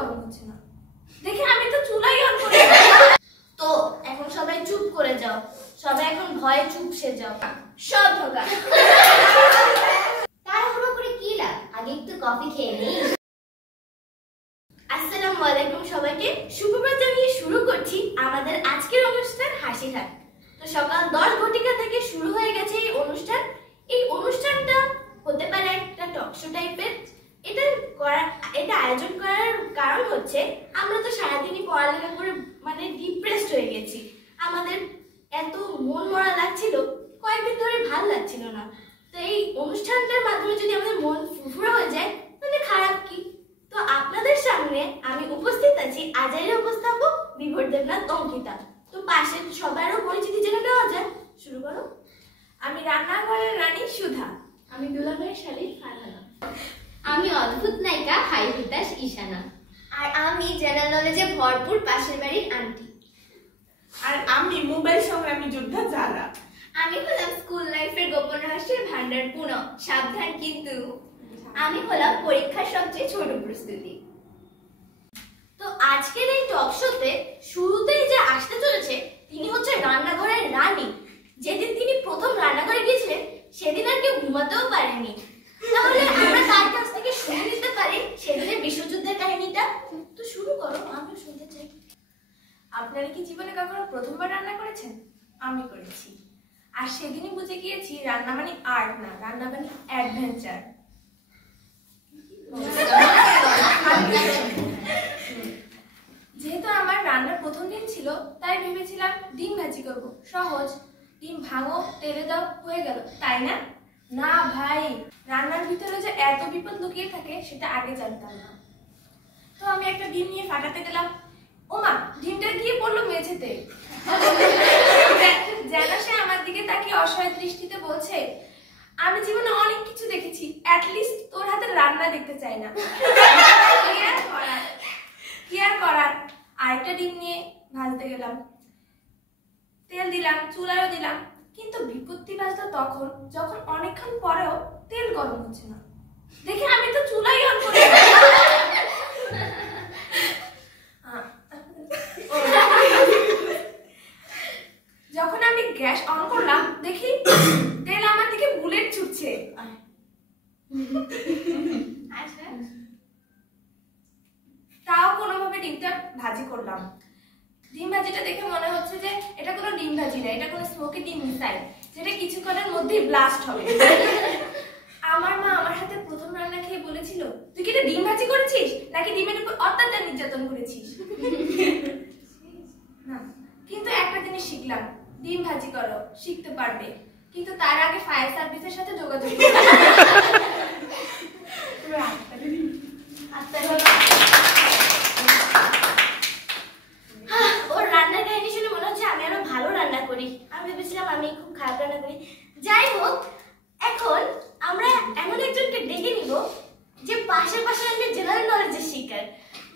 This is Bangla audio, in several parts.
গরম হচ্ছে না। দেখি আমি তো চুলাই অন করে। তো এখন সবাই চুপ করে যাও, সবাই এখন ভয়ে চুপসে যাও, সব ঢোকা। তাড়াহুড়ো করে কি লাভ, আগে একটু কফি খেয়ে নিই। আসসালামু আলাইকুম সবাইকে, সুপ্রভাত জানিয়ে শুরু করছি আমাদের আজকের অনুষ্ঠান হাসি হাট। তো সকাল 10 ঘটিকা থেকে শুরু হয়ে গেছে এই অনুষ্ঠান। এই অনুষ্ঠানটা হতে পারে একটা টক শো টাইপের। এটা আয়োজন করার কারণ হচ্ছে আমরা তো সারাদিনই পড়ালেখা করে মানে ডিপ্রেসড হয়ে গেছি। আমাদের এত মন মরা লাগছিল, কয়েকদিন ধরে ভালো লাগছিল না। তো এই অনুষ্ঠানটার মাধ্যমে যদি আমাদের মন ফুরফুরে হয়ে যায় তাহলে খারাপ কি। তো আপনাদের সামনে আমি উপস্থিত আছি আজের উপস্থাপক বিভোর দেবনাথ অঙ্কিতা। তো পাশের সবারও পরিচিতি জেনে নেওয়া যায়, শুরু করো। আমি রান্নাঘরের রানী সুধা। আমি দুলাভাইয়ের শালীর ফারহানা। আমি অদ্ভুত নায়িকা হাই হুতাশ ঈশানা। আর আমি জেনারেল নলেজে ভরপুর পাশের বাড়ির আন্টি। আর আমি মোবাইল সংগ্রামী যোদ্ধা জারা। আমি হলাম স্কুল লাইফের গোপন রহস্যের ভান্ডার পুনঃ, সাবধান কিন্তু। আমি হলাম পরীক্ষার সবচেয়ে ছোট প্রস্তুতি। তো আজকের এই টক শোতে শুরুতেই যে আসতে চলেছে তিনি হচ্ছে রান্নাঘরের রানী। যেদিন তিনি প্রথম রান্নাঘরে গিয়েছিলেন সেদিন আর কেউ ঘুমাতেও পারেনি। তাহলে আমরা তার কাছ থেকে শুনে নিতে পারি সেদিনের বিশ্বযুদ্ধের কাহিনীটা। তো শুরু করো, আমিও শুনতে চাই। আপনারা কি জীবনে কখনো প্রথমবার রান্না করেছেন? আমি করেছি। আর সেদিনই বুঝে গিয়েছি রান্না মানে আর্ট না, রান্না মানে অ্যাডভেঞ্চার। যেহেতু আমার রান্নার প্রথম দিন ছিল তাই ভেবেছিলাম ডিম ভাজি করব, সহজ, ডিম ভাঙো তেলে দাও হয়ে গেল, তাই না? না ভাই, রান্নার ভিতরে যে এত বিপদ লুকিয়ে থাকে সেটা আগে জানতাম না। তো আমি একটা ডিম নিয়ে ফাটাতে গেলাম, ওমা ডিমটা গিয়ে পড়লো মেঝেতে। যেন সে আমার দিকে তাকিয়ে অসহায় দৃষ্টিতে বলছে, আমি জীবনে অনেক কিছু দেখেছি, অ্যাটলিস্ট তোর হাতের রান্না দেখতে চাই না। কি আর করার, আরেকটা ডিম নিয়ে ভাজতে গেলাম, তেল দিলাম, চুলায়ও দিলাম, কিন্তু বিপত্তি বাজলো তখন যখন অনেকক্ষণ পরেও তেল গরম হচ্ছে না। দেখি আমি তো চুলাই অন করে। যখন আমি গ্যাস অন করলাম দেখি তেল আমার দিকে বুলেট ছুটছে। তাও কোনোভাবে ডিমটা ভাজি করলাম। ডিম ভাজিটা দেখে মনে হচ্ছে যে এটা কোনো ডিম ভাজি না, এটা কোনো স্মোকি ডিম মিসাইল, যেটা কিছুক্ষণের মধ্যেই ব্লাস্ট হবে। আমার মা আমার হাতে প্রথম রান্না খেয়ে বলেছিল, তুই কি এটা ডিম ভাজি করেছিস নাকি ডিমের উপর অত্যাচার নির্যাতন করেছিস? না, কিন্তু একটা জিনিস শিখলাম, ডিম ভাজি করো, শিখতে পারবে, কিন্তু তার আগে ফায়ার সার্ভিসের সাথে যোগাযোগ করো। ওর রান্নার কাহিনী শুনে মনে হচ্ছে আমি আরো ভালো রান্না করি। আমি ভেবেছিলাম আমি খুব খারাপ রান্না করি। যাই হোক, এখন আমরা এমন একজনকে ডেকে নিব যে পাশের জেনারেল নলেজের শিকার,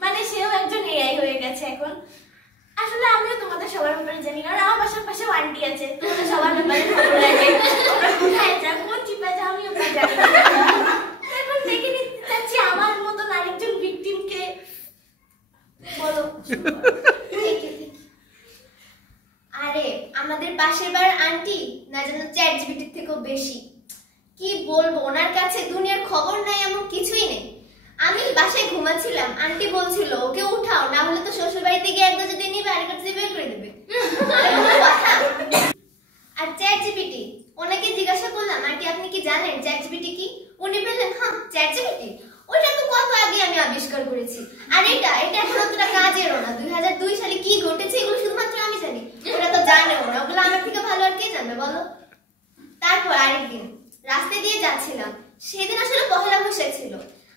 মানে সেও একজন এআই হয়ে গেছে এখন। আসলে আমিও তোমাদের সবার ব্যাপারে জানি, কারণ আমার বাসার পাশেও আন্টি আছে, তোমাদের সবার ব্যাপারে খবর রাখে। ওরা কোথায় যা, কোন চিপা যা, আমিও তা জানি। এখন ডেকে নিতে চাচ্ছি আমার মতন আরেকজন ভিকটিমকে। বলো। আরে আমাদের পাশের বার আন্টি না যেন চ্যাট জিপিটির থেকেও বেশি। কি বলবো, ওনার কাছে দুনিয়ার খবর নাই এমন কিছুই নেই। আমি বাসায় ঘুমাচ্ছিলাম, আন্টি বলছিল ওকে উঠাও, না হলে তো শ্বশুর বাড়িতে গিয়ে এক গজে দিয়ে নিবে, আর একটা বের করে দেবে। আর চ্যাট জিপিটি, ওনাকে জিজ্ঞাসা করলাম, আন্টি আপনি কি জানেন চ্যাট জিপিটি কি? উনি বললেন, হ্যাঁ চ্যাট জিপিটি ওইটা তো কত আগে আমি আবিষ্কার করেছি। আর এটা এখন অতটা কাজেরও না। 2002 সালে কি ঘটেছে এগুলো শুধুমাত্র আমি জানি, ওরা তো জানেও না। ওগুলো আমার থেকে ভালো আর কে জানবে বলো? তারপর আরেকদিন রাস্তা দিয়ে যাচ্ছিলাম, সেদিন আসলে পহেলা বৈশাখ ছিল,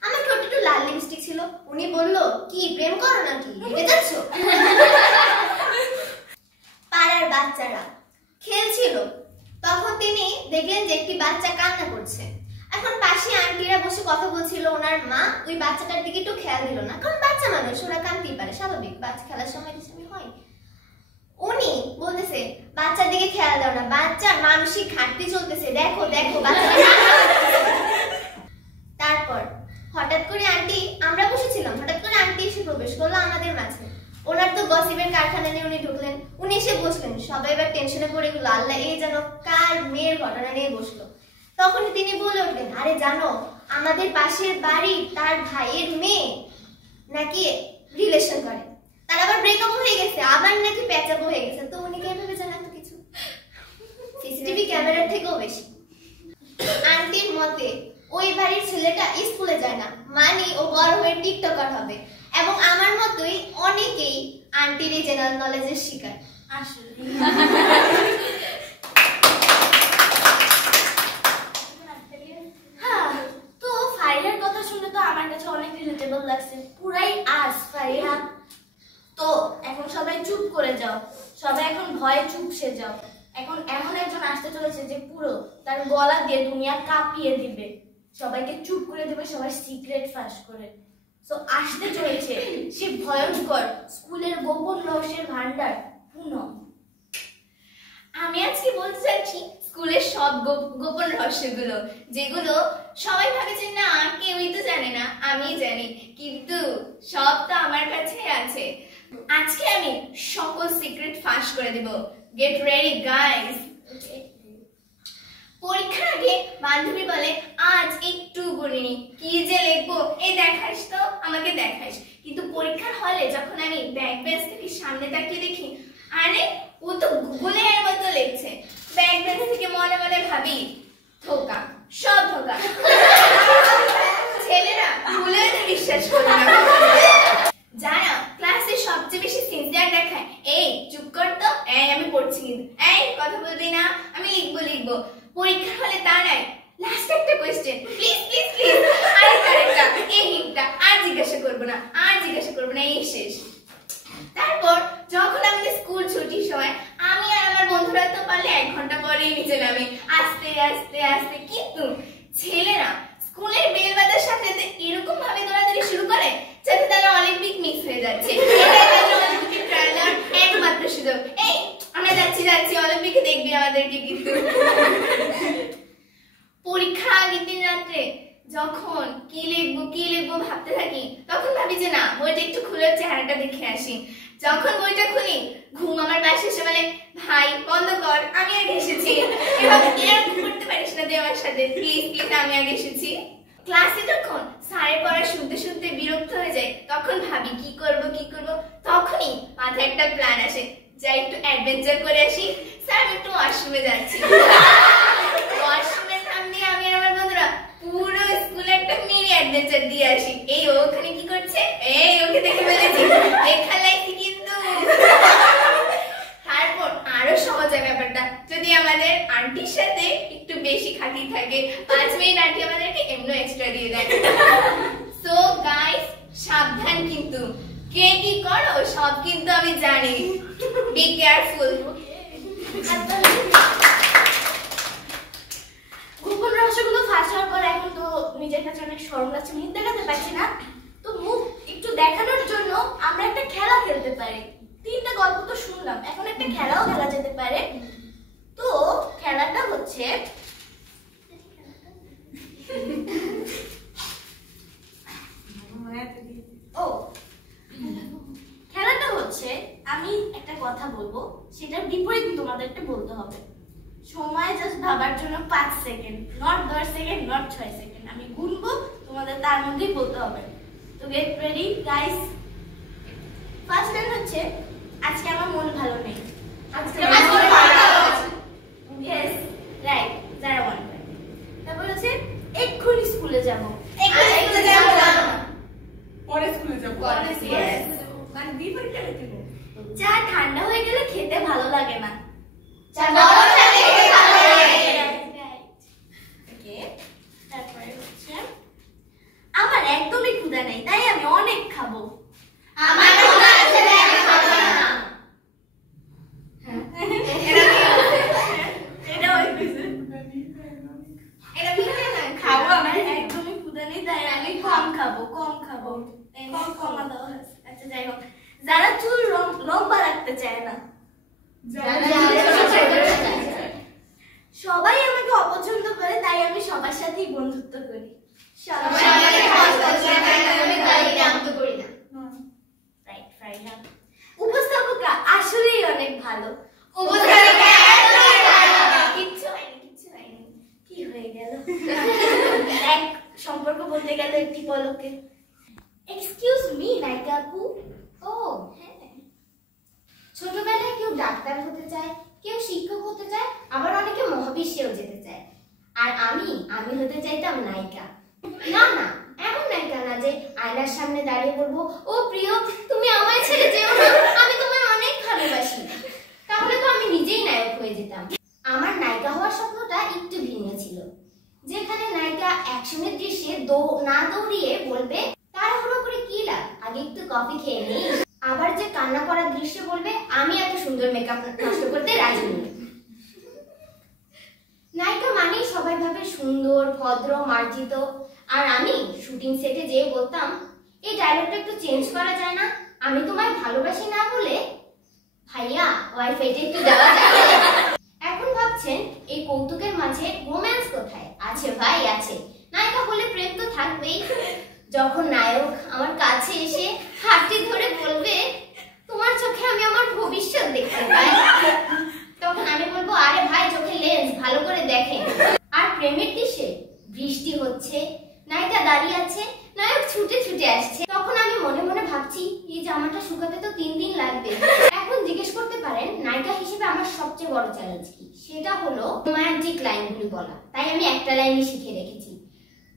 আমার ঠোঁটে একটু লাল লিপস্টিক ছিল। উনি বললো, কি প্রেম করো নাকি, হেঁটে যাচ্ছ? পাড়ার বাচ্চারা খেলছিল, তখন তিনি দেখলেন যে একটি বাচ্চা কান্না করছে। এখন পাশে আন্টিরা বসে কথা বলছিল, ওনার মা ওই বাচ্চাটার দিকে একটু খেয়াল দিল না, কারণ বাচ্চা মানুষ, ওরা কাঁদতেই পারে, স্বাভাবিক, বাচ্চা খেলার সময় কিছু হয়। উনি বলতেছে, বাচ্চার দিকে খেয়াল দাও না, বাচ্চার মানসিক ঘাটতি চলতেছে, দেখো দেখো বাচ্চাটা। তারপর হঠাৎ করে আন্টি, আমরা বসেছিলাম, হঠাৎ করে আন্টি এসে প্রবেশ আছে। ওনার তো গসিপের কারখানা নিয়ে উনি ঢুকলেন, উনি এসে বসলেন, সবাই এবার টেনশনে পড়ে গেল, আল্লাহ এই যেন কার মেয়ের ঘটনা নিয়ে বসলো। তখন তিনি বলে উঠলেন, আরে জানো আমাদের পাশের বাড়ি তার ভাইয়ের মেয়ে নাকি রিলেশন করে, তার আবার ব্রেকআপ হয়ে গেছে, আবার নাকি প্যাচআপ হয়ে গেছে। তো উনি কিভাবে জানেন তো কিছু? সিসিটিভি ক্যামেরার থেকেও বেশি। আন্টির মতে ওই বাড়ির ছেলেটা স্কুলে যায় না, মানে ও বড় হয়ে টিকটকার হবে। এবং আমার মতোই অনেকেই আন্টির এই জেনারেল নলেজের শিকার। আসলে হ্যাঁ, তো ফারিহার কথা শুনে তো আমার কাছে অনেক রিলেটেবল লাগছে, পুরাই আর্টস ফারিহা। তো এখন সবাই চুপ করে যাও, সবাই এখন ভয়ে চুপসে যাও। এখন এমন একজন আসতে চলেছে যে পুরো তার গলা দিয়ে দুনিয়া কাঁপিয়ে দিবে, সবাইকে চুপ করে দেবে, সবাই সিক্রেট ফাঁস করে। তো আসতে চলেছে সে ভয়ঙ্কর স্কুলের গোপন রহস্যের ভান্ডার পুনম। আমি আজকে বলতে চাচ্ছি স্কুলের সব গোপন রহস্যগুলো, যেগুলো সবাই ভাবে যে না কেউই তো জানে না, আমি জানি, কিন্তু সব তো আমার কাছে আছে। আজকে আমি সকল সিক্রেট ফাঁস করে দেব। Get ready guys. পরীক্ষার আগে বান্ধবী বলে আজ একটু পড়িনি, কি যে লিখবো এই দেখাস তো আমাকে দেখাস। কিন্তু পরীক্ষার হলে যখন আমি ব্যাক বেঞ্চ থেকে সামনে তাকিয়ে দেখি, আরে ও তো গুগলের মতো লিখছে। ব্যাক বেঞ্চ থেকে মনে মনে ভাবি ধোকা, সব ধোকা। ছেলেরা ভুলেও তো বিশ্বাস করে না। যারা ক্লাসে সবচেয়ে বেশি সিনসিয়ার দেখায়, এই চুপ কর তো, এই আমি পড়ছি কিন্তু, এই কথা বলবি না, আমি লিখবো। পরীক্ষা হলে তা নাই, লাস্ট একটা কোশ্চেন, প্লিজ প্লিজ প্লিজ, আরেকটা এই হিংটা আর জিজ্ঞাসা করবো না, এই শেষ। তারপর যখন আমাদের স্কুল ছুটির সময় আমি আর আমার বন্ধুরা তো পারলে 1 ঘন্টা পরেই নিচে নামে আস্তে আস্তে আস্তে। কিন্তু ছেলেরা স্কুলের বেল বাজার সাথে এরকম ভাবে দৌড়াদৌড়ি শুরু করে যাতে তারা অলিম্পিক মিক্স হয়ে যাচ্ছে। অলিম্পিকের ট্রায়াল একমাত্র সুযোগ, এই আমরা যাচ্ছি অলিম্পিকে দেখবি আমাদেরকে। কিন্তু পরীক্ষা আগের দিন রাত্রে যখন কি লিখবো ভাবতে থাকি, তখন ভাবি যে না বইটা একটু খুলে চেহারাটা দেখে আসি। যখন বইটা খুলি ঘুম আমার পাশে এসে বলে, ভাই বন্ধ কর, আমি আগে এসেছি। এরকম করতে পারিস না তুই আমার সাথে, প্লিজ প্লিজ, আমি আগে এসেছি। ক্লাসে যখন স্যারের পড়া শুনতে শুনতে বিরক্ত হয়ে যায়, তখন ভাবি কি করব। তখনই মাথায় একটা প্ল্যান আসে, যাই একটু অ্যাডভেঞ্চার করে আসি। স্যার আমি একটু ওয়াশরুমে যাচ্ছি। ওয়াশরুমের সামনে আমি আর আমার বন্ধুরা পুরো স্কুলে একটা মিনি অ্যাডভেঞ্চার দিয়ে আসি। এই ওখানে কি করছে, এই ওকে দেখে ফেলেছি, দেখা লাগছি কিন্তু। তারপর আরো সহজ ব্যাপারটা, যদি আমাদের আন্টির সাথে একটু বেশি খাতি থাকে, 5 মিনিট আন্টি আমাদেরকে এমনি এক্সট্রা দিয়ে দেয়। সো গাইস সাবধান, কিন্তু কে কি করো সব কিন্তু আমি জানি, বি কেয়ারফুল। গোপন রহস্যগুলো ফাঁস হওয়ার পর এখন তো নিজের কাছে অনেক শরম লাগছে, মুখ দেখাতে পারছি না। তো মুখ একটু দেখানোর জন্য আমরা একটা খেলা খেলতে পারি। 3টা গল্প তো শুনলাম, এখন একটা খেলাও খেলা যেতে পারে। তো খেলাটা হচ্ছে আমি একটা কথা বলবো, সেটার বিপরীত তোমাদেরকে বলতে হবে। সময় জাস্ট ভাবার জন্য 5 second, not 10 second, not 6 second. আমি গুনবো, তোমাদের তার মধ্যেই বলতে হবে। তো get ready guys. First line হচ্ছে, আজকে আমার মন ভালো নেই। ইয়েস রাইট, যারা ওয়ান। তারপর হচ্ছে এক্ষুনি স্কুলে যাব। পরে স্কুলে যাব। ইয়েস। মানে বিপরীতটা দেব। চা ঠান্ডা হয়ে গেলে খেতে ভালো লাগে না। তারপরে হচ্ছে, আমার একদমই ক্ষুধা নেই, তাই আমি অনেক খাবো। খাবো, আমার একদমই ক্ষুধা নেই, তাই আমি কম খাবো। কমা দেওয়া হয়েছে। আচ্ছা যাই হোক, যারা চুল লম্বা রাখতে চায় না, সবাই আমাকে অপছন্দ করে, তাই আমি সবার সাথেই বন্ধুত্ব করি। রাইট। রাইহান। উপস্থাপকা আসলেই অনেক ভালো। উপস্থাপকা এতই ভালো। কিচ্ছু হয়নি। কি হয়ে গেল? এক সম্পর্ক বলতে গেল একটি পলকে। এক্সকিউজ মি নায়িকা আপু। ও হ্যাঁ, ছোটবেলায় কেউ ডাক্তার হতে চায়, কেউ শিক্ষক হতে চায়, আবার অনেকে মহাবিশ্বেও যেতে চায়। আর আমি হতে চাইতাম নায়িকা। না এমন নায়িকা না যে আয়নার সামনে দাঁড়িয়ে বলবো, ও প্রিয় তুমি আমায় ছেড়ে যেও না, আমি তোমায় অনেক ভালোবাসি। তাহলে তো আমি নিজেই নায়ক হয়ে যেতাম। আমার নায়িকা হওয়ার স্বপ্নটা একটু ভিন্ন ছিল, যেখানে নায়িকা অ্যাকশনের দৃশ্যে না দৌড়িয়ে বলবে, তাড়াহুড়ো করে কি লাভ, আগে একটু কফি খেয়ে নিই। আবার যে কান্না করার দৃশ্যে বলবে, আমি এত সুন্দর মেকআপ নষ্ট করতে রাজি নই। নায়িকা মানেই সবাই ভাবে সুন্দর, ভদ্র, মার্জিত। আর আমি শুটিং সেটে যেয়ে বলতাম, এই ডায়লগটা একটু চেঞ্জ করা যায় না, আমি তোমায় ভালোবাসি না বলে ভাইয়া ওয়াইফাইটা একটু দেওয়া যায়। এখন ভাবছেন এই কৌতুকের মাঝে রোম্যান্স কোথায়? আছে ভাই আছে, নায়িকা হলে প্রেম তো থাকবেই। যখন নায়ক আমার কাছে এসে হাতটি ধরে বলবে, তোমার চোখে আমি আমার ভবিষ্যৎ দেখতে পাই, তখন আমি বলবো, আরে ভাই চোখে লেন্স, ভালো করে দেখেন। আর প্রেমের দৃশ্যে বৃষ্টি হচ্ছে, নায়িকা দাঁড়িয়ে আছে, নায়ক ছুটে আসছে, তখন আমি মনে মনে ভাবছি, এই জামাটা শুকাতে তো 3 দিন লাগবে। এখন জিজ্ঞেস করতে পারেন নায়িকা হিসেবে আমার সবচেয়ে বড় চ্যালেঞ্জ কি? সেটা হলো রোমান্টিক লাইনগুলি বলা। তাই আমি একটা লাইনই শিখে রেখেছি,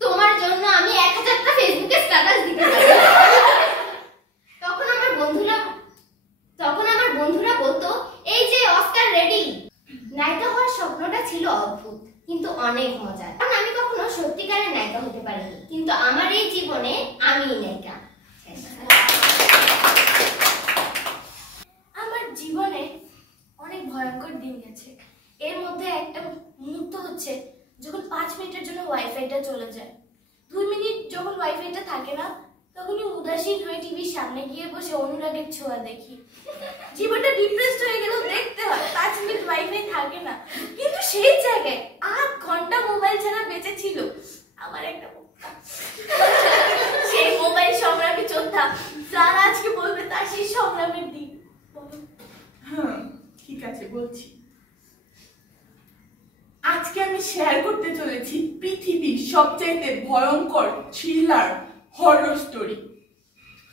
তোমার জন্য আমি 1000টা ফেসবুকে স্ট্যাটাস দিতে পারি। তখন আমার বন্ধুরা বলতো, এই যে অস্কার রেডি। নায়িকা হওয়ার স্বপ্নটা ছিল অদ্ভুত কিন্তু অনেক মজার, কারণ আমি কখনো সত্যিকারের নায়িকা হতে পারিনি, কিন্তু আমার এই জীবনে আমিই নায়িকা। আমার জীবনে অনেক ভয়ঙ্কর দিন গেছে। এর মধ্যে একটা মুহূর্ত হচ্ছে যখন 5 মিনিটের জন্য ওয়াইফাইটা চলে যায়। 2 মিনিট যখন ওয়াইফাইটা থাকে না, তখনই উদাসীন হয়ে টিভির সামনে গিয়ে বসে অনুরাগের ছোঁয়া দেখি। জীবনটা ডিপ্রেসড হয়ে গেল, দেখতে হয় 5 মিনিট ওয়াইফাই থাকে না, কিন্তু সেই জায়গায় 8 ঘন্টা মোবাইল ছাড়া বেঁচে ছিল আমার একটা বোকা। সেই মোবাইল সংগ্রামী যোদ্ধা যারা আজকে বলবে তার সেই সংগ্রামের দিন। হ্যাঁ ঠিক আছে বলছি। আজকে আমি শেয়ার করতে চলেছি পৃথিবীর সবচাইতে ভয়ঙ্কর থ্রিলার হরর স্টোরি,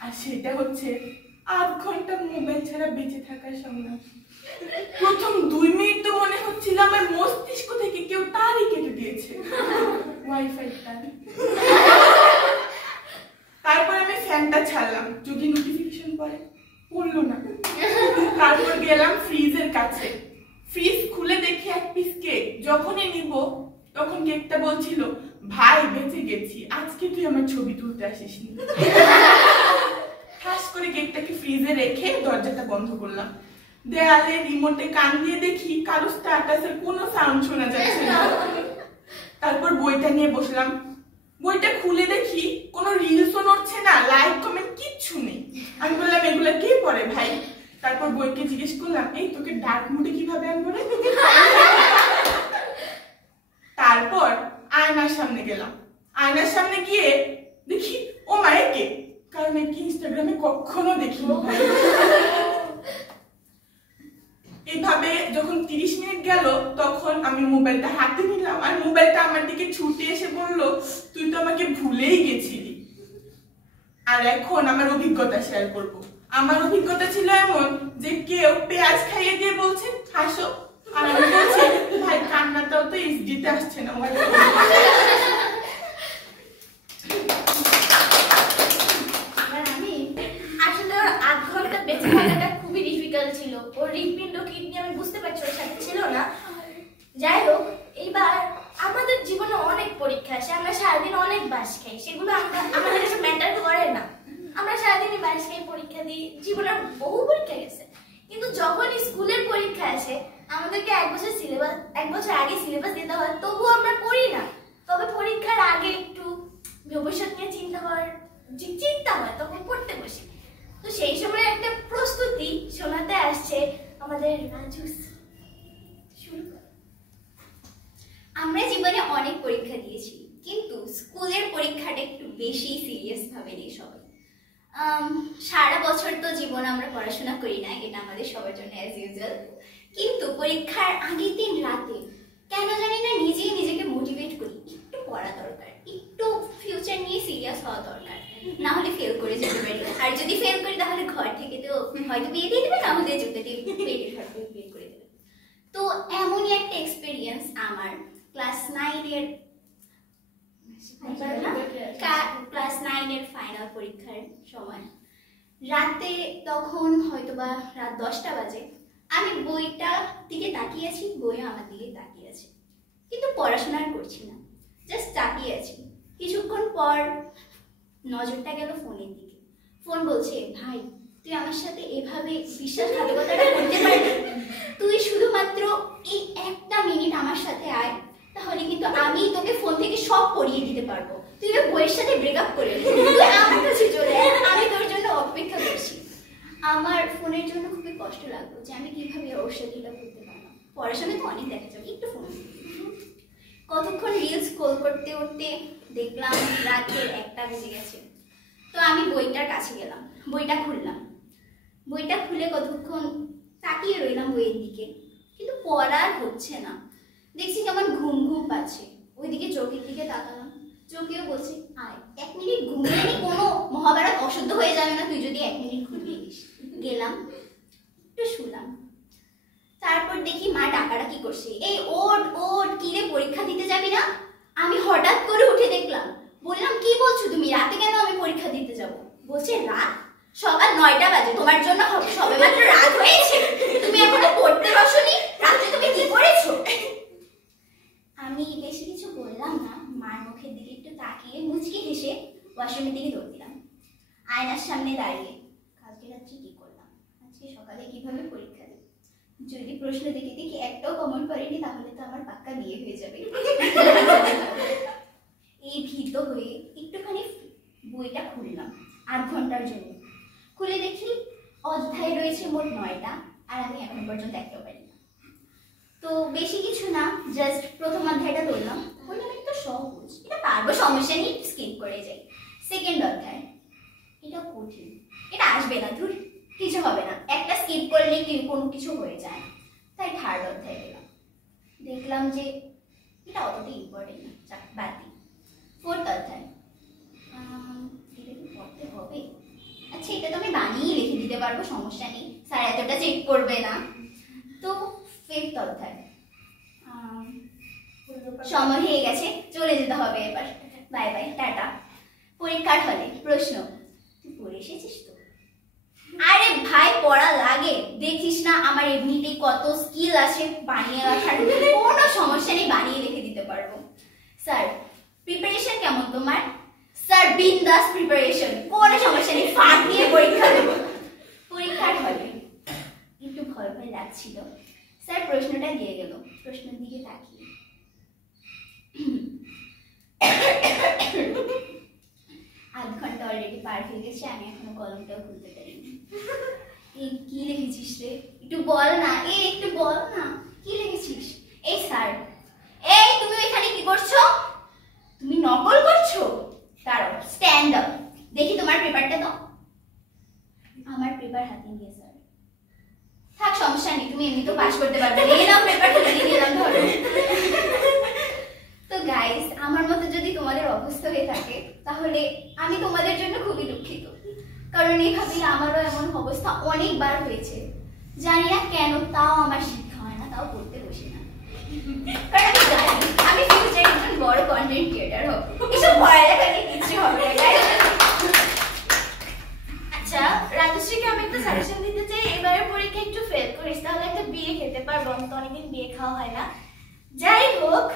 আর সেটা হচ্ছে 8 ঘন্টা মোবাইল ছাড়া বেঁচে থাকার সংগ্রাম। প্রথম 2 মিনিট তো মনে হচ্ছিল আমার মস্তিষ্ক থেকে কেউ তারই কেটে দিয়েছে, ওয়াইফাই তার। তারপর আমি ফ্যানটা ছাড়লাম, যদি নোটিফিকেশন পড়লো না। তারপর গেলাম ফ্রিজের কাছে, ফ্রিজ খুলে দেখি 1 পিস কেক। যখনই নিব তখন কেকটা বলছিল, ভাই বেঁচে গেছি, আজকে তুই আমার ছবি তুলতে আসিসনি। ঠাস করে কেকটাকে ফ্রিজে রেখে দরজাটা বন্ধ করলাম। দেয়ালে রিমোটে কান দিয়ে দেখি কারো স্ট্যাটাসের কোনো সাউন্ড শোনা যাচ্ছে না। তারপর বইটা নিয়ে বসলাম, বইটা খুলে দেখি কোনো রিলসও নড়ছে না, লাইক কমেন্ট কিচ্ছু নেই। আমি বললাম, এগুলা কে পড়ে ভাই? তারপর বইকে জিজ্ঞেস করলাম, এই তোকে ডার্ক মুডে কিভাবে আনবো রে? তারপর আয়নার সামনে গেলাম, আয়নার সামনে গিয়ে দেখি ও মায়েকে, কারণ একে ইনস্টাগ্রামে কখনো দেখিনি ভাই। এইভাবে যখন 30 মিনিট গেল, তখন আমি মোবাইলটা হাতে নিলাম, আর মোবাইলটা আমার দিকে ছুটে এসে বলল, তুই তো আমাকে ভুলেই গেছিলি। আর এখন আমার অভিজ্ঞতা শেয়ার করব। আমার অভিজ্ঞতা ছিল এমন যে কেউ পেঁয়াজ খাইয়ে দিয়ে বলছে হাসো, আর আমি বলছি ভাই কান্নাটাও তো এইচডিতে আসছে না। আসলে 8 ঘন্টা বেঁচে থাকাটা খুবই ডিফিকাল্ট ছিল। ওর হৃৎপিণ্ড কিডনি আমি বুঝতে পারছি ওর সাথে ছিল না। যাই হোক, এইবার আমাদের জীবনে অনেক পরীক্ষা আসে, আমরা সারাদিন অনেক বাস খাই, সেগুলো আমাদের কাছে ম্যাটার করে না। আমরা সারাদিনই বাস খাই, পরীক্ষা দিই, জীবনে বহু পরীক্ষা গেছে। কিন্তু যখন স্কুলের পরীক্ষা আসে, আমাদেরকে 1 বছর আগে সিলেবাস দিতে হয়, তবুও আমরা পড়ি না। তবে পরীক্ষার আগে একটু ভবিষ্যৎ নিয়ে চিন্তা হয়, তখন পড়তে বসি। তো সেই সময় একটা প্রস্তুতি শোনাতে আসছে আমাদের রাজুস। শুরু কর। আমরা জীবনে অনেক পরীক্ষা দিয়েছি, কিন্তু স্কুলের পরীক্ষাটা একটু বেশি সিরিয়াস ভাবে নিই সবাই। সারা বছর তো জীবন আমরা পড়াশোনা করি না, এটা আমাদের সবার জন্য অ্যাজ ইউজুয়াল। কিন্তু পরীক্ষার আগের দিন রাতে কেন জানি না নিজেই নিজেকে মোটিভেট করি, একটু পড়া দরকার, একটু ফিউচার নিয়ে সিরিয়াস হওয়া দরকার, না হলে ফেল করে যেতে পারি। আর যদি ফেল করি তাহলে ঘর থেকে তো হয়তো বিয়ে দিয়ে দেবে, না হলে জুতো দিয়ে পেটে ঘর থেকে বিয়ে করে দেবে। তো এমনই একটা এক্সপিরিয়েন্স আমার ক্লাস 9 এর ফাইনাল পরীক্ষার সময়। রাতে তখন হয়তোবা রাত 10টা বাজে, আমি বইটা দিকে তাকিয়ে আছি, বইও আমার দিকে তাকিয়ে আছে, কিন্তু পড়াশোনা আর করছি না, জাস্ট তাকিয়ে আছি। কিছুক্ষণ পর নজরটা গেল ফোনের দিকে। ফোন বলছে, ভাই তুই আমার সাথে এভাবে বিশ্বাসঘাতকতাটা করতে পারবি? তুই শুধুমাত্র এই একটা মিনিট আমার সাথে আয়, তাহলে কিন্তু আমি তোকে ফোন থেকে সব পড়িয়ে দিতে পারবো। তুই ওই বইয়ের সাথে ব্রেকআপ করে নে, তুই আমার কাছে চলে আয়, আমি তোর জন্য অপেক্ষা করছি। আমার ফোনের জন্য খুবই কষ্ট লাগলো যে আমি কিভাবে ওর সাথে এটা করতে পারলাম। পড়াশোনা তো অনেক দেখা যাবে, একটু ফোন। কতক্ষণ রিলস স্ক্রল করতে করতে দেখলাম রাতের 1টা বেজে গেছে। তো আমি বইটার কাছে গেলাম, বইটা খুললাম। বইটা খুলে কতক্ষণ তাকিয়ে রইলাম বইয়ের দিকে, কিন্তু পড়ার হচ্ছে না। দেখছি কেমন ঘুম ঘুম পাচ্ছে, ওইদিকে চোখের দিকে তাকালাম, চোখেও বলছে আয় 1 মিনিট ঘুমিয়ে নি, কোনো মহাভারত অশুদ্ধ হয়ে যাবে না তুই যদি 1 মিনিট ঘুমিয়ে নিস। গেলাম, একটু শুলাম। তারপর দেখি মা ডাকাডাকি করছে, এই ওঠ ওঠ, কি রে পরীক্ষা দিতে যাবি না? আমি হঠাৎ করে উঠে দেখলাম। বললাম কি বলছো তুমি, রাতে কেন আমি পরীক্ষা দিতে যাব? বলছে রাত? সকাল 9টা বাজে, তোমার জন্য সবে মাত্র রাত হয়েছে, তুমি এখনো পড়তে বসোনি, রাতে তুমি কি করেছো? আমি বেশি কিছু বললাম না, মার মুখের দিকে একটু তাকিয়ে মুচকি হেসে ওয়াশরুমের দিকে দৌড় দিলাম। আয়নার সামনে দাঁড়িয়ে কালকে রাত্রে কি করলাম, আজকে সকালে কিভাবে পরীক্ষা দেব, যদি প্রশ্ন দেখে দেখি একটাও কমন করেনি তাহলে তো আমার পাক্কা বিয়ে হয়ে যাবে। এই ভীত হয়ে একটুখানি বইটা খুললাম 8 ঘন্টার জন্য। খুলে দেখি অধ্যায় রয়েছে মোট 9টা, আর আমি এখন পর্যন্ত একটাও পারি না। তো বেশি কিছু না, জাস্ট প্রথম অধ্যায়টা ধরলাম, বললাম এটা সহজ, এটা পারবো, সমস্যা নেই, স্কিপ করে যাই। সেকেন্ড অধ্যায়, এটা কঠিন, এটা আসবে না, ধুর কিছু হবে না, একটা স্কিপ করলে কি কোনো কিছু হয়ে যায়। তাই থার্ড অধ্যায় গেলাম, দেখলাম যে এটা অতটা ইম্পর্টেন্ট না, যাক বাদ দিই। ফোর্থ অধ্যায়, এটা কি পড়তে হবে? আচ্ছা এটা তো আমি বানিয়ে লিখে দিতে পারবো, সমস্যা নেই, স্যার এতটা চেক করবে না। তো ফিফথ অধ্যায়, সময় হয়ে গেছে, চলে যেতে হবে এবার, বাই বাই টাটা। পরীক্ষার হলে প্রশ্ন, তুই পড়ে এসেছিস তো? আরে ভাই পড়া লাগে, দেখিস না আমার এমনিতেই কত স্কিল আছে বানিয়ে রাখার, কোনো সমস্যা নেই, বানিয়ে লিখে দিতে পারবো। স্যার প্রিপারেশন কেমন তোমার? স্যার বিন্দাস প্রিপারেশন, কোনো সমস্যা নেই, ফাঁক দিয়ে পরীক্ষা দেবো। পরীক্ষার হলে একটু ভয় ভয় লাগছিল। স্যার প্রশ্নটা দিয়ে গেল, প্রশ্নের দিকে তাকিয়ে 8 ঘন্টা অলরেডি পার হয়ে গেছে, আমি এখনো কলমটাও খুলতে পারিনি। এই কি লিখেছিস রে, একটু বল না, এই একটু বল না, কি লিখেছিস? এই স্যার, এই তুমি এখানে কি করছো? তুমি নকল করছো? দাঁড়াও, স্ট্যান্ড আপ, দেখি তোমার পেপারটা দাও। আমার পেপার হাতে নিয়ে স্যার, থাক সমস্যা নেই, তুমি এমনি তো পাস করতে পারবে, নিয়ে নাও পেপার, তুলে নিলাম, ধরো। তো গাইস, আমার মতো যদি তোমাদের অবস্থা হয়ে থাকে তাহলে আমি তোমাদের জন্য খুবই দুঃখিত, কারণ এইভাবে আমারও এমন অবস্থা অনেকবার হয়েছে। জানি না কেন, তাও আমার শিক্ষা হয় না, তাও পড়তে বসি না, কারণ আমি জানি আমি ফিউচারে একজন বড় কন্টেন্ট ক্রিয়েটর হব, এসব পড়ালেখা নিয়ে কিছু হবে না। আচ্ছা রাজশ্রীকে আমি একটা সাজেশন দিতে চাই, এবারে পরীক্ষা একটু ফেল করিস, তাহলে একটা বিয়ে খেতে পারবো, আমি তো অনেকদিন বিয়ে খাওয়া হয় না। যাই হোক